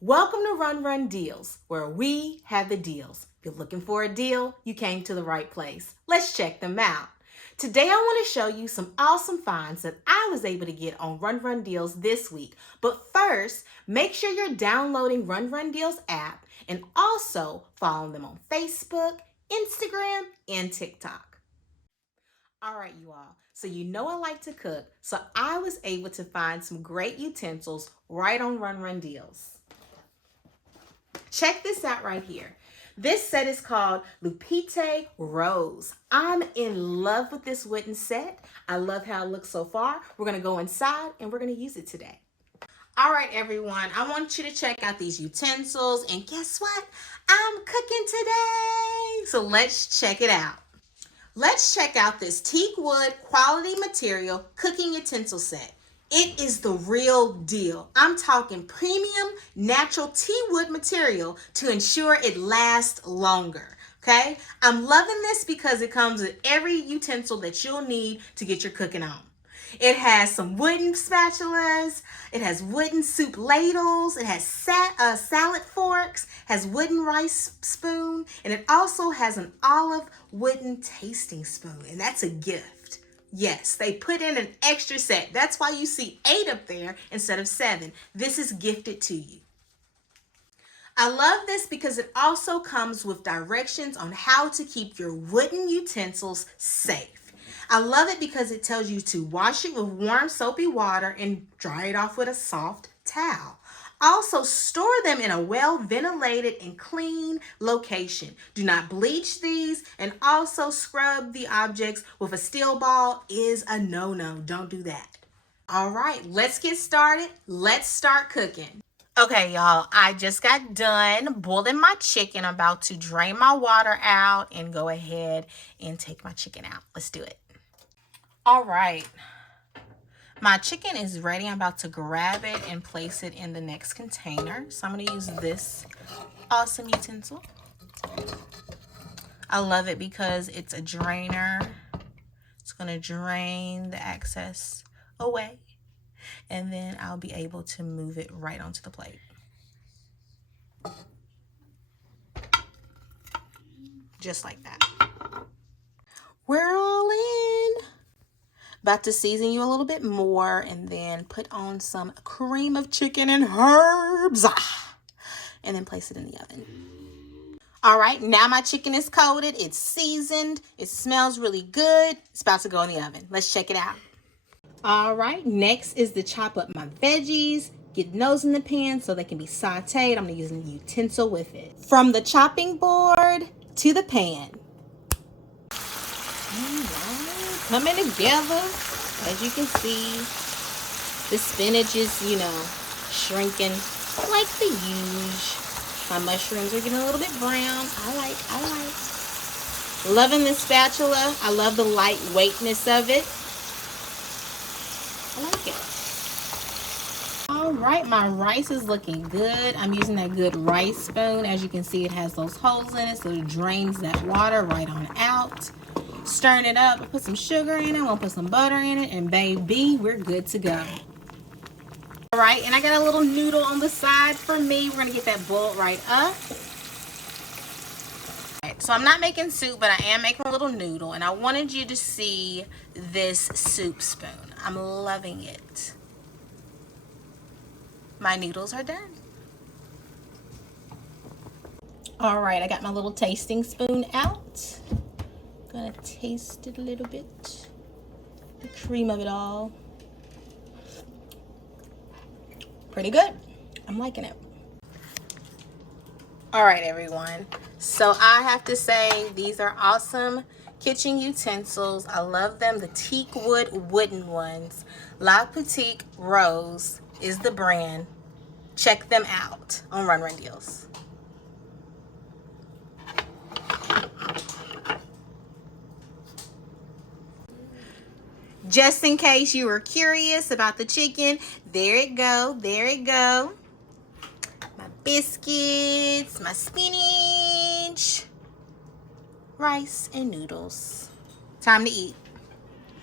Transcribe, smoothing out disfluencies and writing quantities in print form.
Welcome to Run Run Deals, where we have the deals. If you're looking for a deal, you came to the right place. Let's check them out. Today I want to show you some awesome finds that I was able to get on Run Run Deals this week. But first, make sure you're downloading Run Run Deals app and also follow them on Facebook, Instagram, and TikTok. All right, you all. So you know I like to cook, so I was able to find some great utensils right on Run Run Deals. Check this out right here. This set is called Pelite Rose. I'm in love with this wooden set. I love how it looks so far. We're gonna go inside and we're gonna use it today. All right, everyone, I want you to check out these utensils, and guess what? I'm cooking today. So let's check it out. Let's check out this teak wood quality material cooking utensil set. It is the real deal. I'm talking premium natural tea wood material to ensure it lasts longer. Okay? I'm loving this because it comes with every utensil that you'll need to get your cooking on. It has some wooden spatulas, it has wooden soup ladles, it has salad forks, has wooden rice spoon, and it also has an olive wooden tasting spoon, and that's a gift. Yes, they put in an extra set. That's why you see 8 up there instead of 7. This is gifted to you. I love this because it also comes with directions on how to keep your wooden utensils safe. I love it because it tells you to wash it with warm soapy water and dry it off with a soft towel. Also, store them in a well-ventilated and clean location. Do not bleach these, and also scrub the objects with a steel ball is a no-no. Don't do that. All right, let's get started. Let's start cooking. Okay, y'all, I just got done boiling my chicken. I'm about to drain my water out and go ahead and take my chicken out. Let's do it. All right. My chicken is ready. I'm about to grab it and place it in the next container. So I'm going to use this awesome utensil. I love it because it's a drainer. It's going to drain the excess away. And then I'll be able to move it right onto the plate. Just like that. We're all in. About to season you a little bit more and then put on some cream of chicken and herbs. And then place it in the oven. All right, now my chicken is coated. It's seasoned. It smells really good. It's about to go in the oven. Let's check it out. All right, next is to chop up my veggies. Get those in the pan so they can be sauteed. I'm going to use a utensil with it. From the chopping board to the pan. Coming together. As you can see, the spinach is, shrinking like the usual. My mushrooms are getting a little bit brown. I like. Loving this spatula. I love the lightweightness of it. I like it. All right, my rice is looking good. I'm using that good rice spoon. As you can see, it has those holes in it, so it drains that water right on out. Stirring it up, put some sugar in it, we'll put some butter in it, and baby, we're good to go. All right, and I got a little noodle on the side for me. We're gonna get that boiled right up. All right, so I'm not making soup, but I am making a little noodle, and I wanted you to see this soup spoon. I'm loving it. My noodles are done. All right, I got my little tasting spoon out. Gonna taste it a little bit. The cream of it all. Pretty good. I'm liking it. All right, everyone. So I have to say these are awesome kitchen utensils. I love them. The teak wood wooden ones. La Petite Rose is the brand. Check them out on Run Run Deals. Just in case you were curious about the chicken, there it go, My biscuits, my spinach, rice, and noodles. Time to eat.